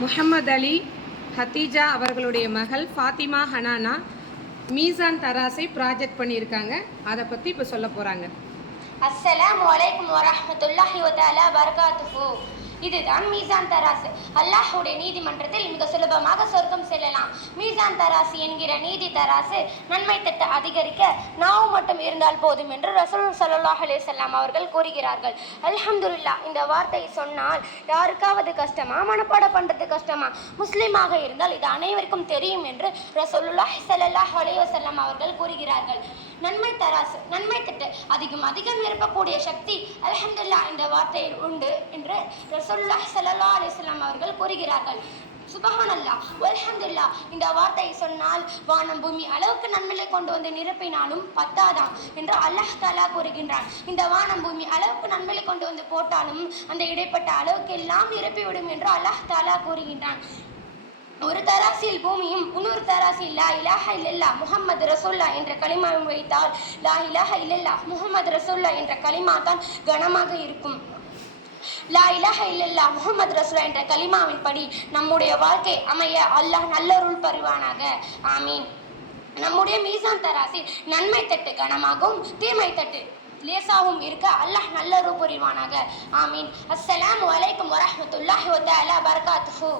முஹம்மது அலி ஹத்தீஜா அவர்களுடைய மகள் ஃபாத்திமா ஹனானா மீசான் தராசை ப்ராஜெக்ட் பண்ணியிருக்காங்க. அதை பற்றி இப்போ சொல்ல போகிறாங்க அஸ்ஸலாம் வலைக்கம் வரமத்துல்லாஹி வதஆலா இதுதான் மீசான் தராசு. அல்லாஹுடைய நீதிமன்றத்தில் மிக சுலபமாக சொர்க்கம் செல்லலாம். மீசான் தராசு என்கிற நீதி தராசு நன்மை திட்ட அதிகரிக்க நாவு மட்டும் இருந்தால் போதும் என்று ரசூல் சல்லாஹ் அலேசல்லாம் அவர்கள் கூறுகிறார்கள். அல்ஹம்துல்லா இந்த வார்த்தையை சொன்னால் யாருக்காவது கஷ்டமா? மனப்பாடம் பண்ணுறது கஷ்டமா? முஸ்லீமாக இருந்தால் இது அனைவருக்கும் தெரியும் என்று ரசூலுல்லாஹி சல்லாஹ் அலைஹி அவர்கள் கூறுகிறார்கள். நன்மை தராசு நன்மை திட்டு அதிகம் அதிகம் நிரப்பக்கூடிய சக்தி அல்ஹம்துலில்லாஹ் இந்த வார்த்தையில் உண்டு என்று ஸல்லல்லாஹு சல்லா அலிஸ்லாம் அவர்கள் கூறுகிறார்கள். சுபஹானல்லா அல்ஹம்துல்லா இந்த வார்த்தையை சொன்னால் வானம் பூமி அளவுக்கு நன்மைகளை கொண்டு வந்து நிரப்பினாலும் பத்தாதாம் என்று அல்லாஹ் தாலா கூறுகின்றான். இந்த வானம் பூமி அளவுக்கு நன்மைகளை கொண்டு வந்து போட்டாலும் அந்த இடைப்பட்ட அளவுக்கு எல்லாம் நிரப்பிவிடும் என்று அல்லாஹ் தாலா கூறுகின்றான். ஒரு தராசியில் பூமியும் இன்னொரு தராசியில் லா இலாஹ இல்லல்லா முகமது ரசோல்லா என்ற கலிமாவை வைத்தால் லா இலாஹ இல்லல்லா முகமது ரசோல்லா என்ற கலிமா தான் கனமாக இருக்கும். லா இலாஹ இல்லல்லா முகமது ரசுலா என்ற கலிமாவின் படி நம்முடைய வாழ்க்கை அமைய அல்லாஹ் நல்லருள் பரிவானாக. ஆமீன். நம்முடைய மீசான் தராசில் நன்மை தட்டு கனமாகவும் தீமை தட்டு லேசாகவும் இருக்க அல்லாஹ் நல்லருள் புரிவானாக. ஆமீன். அஸ்ஸலாமு அலைக்கும் வரஹ்மத்துல்லாஹி வதஆலா பரகாத்துஹு.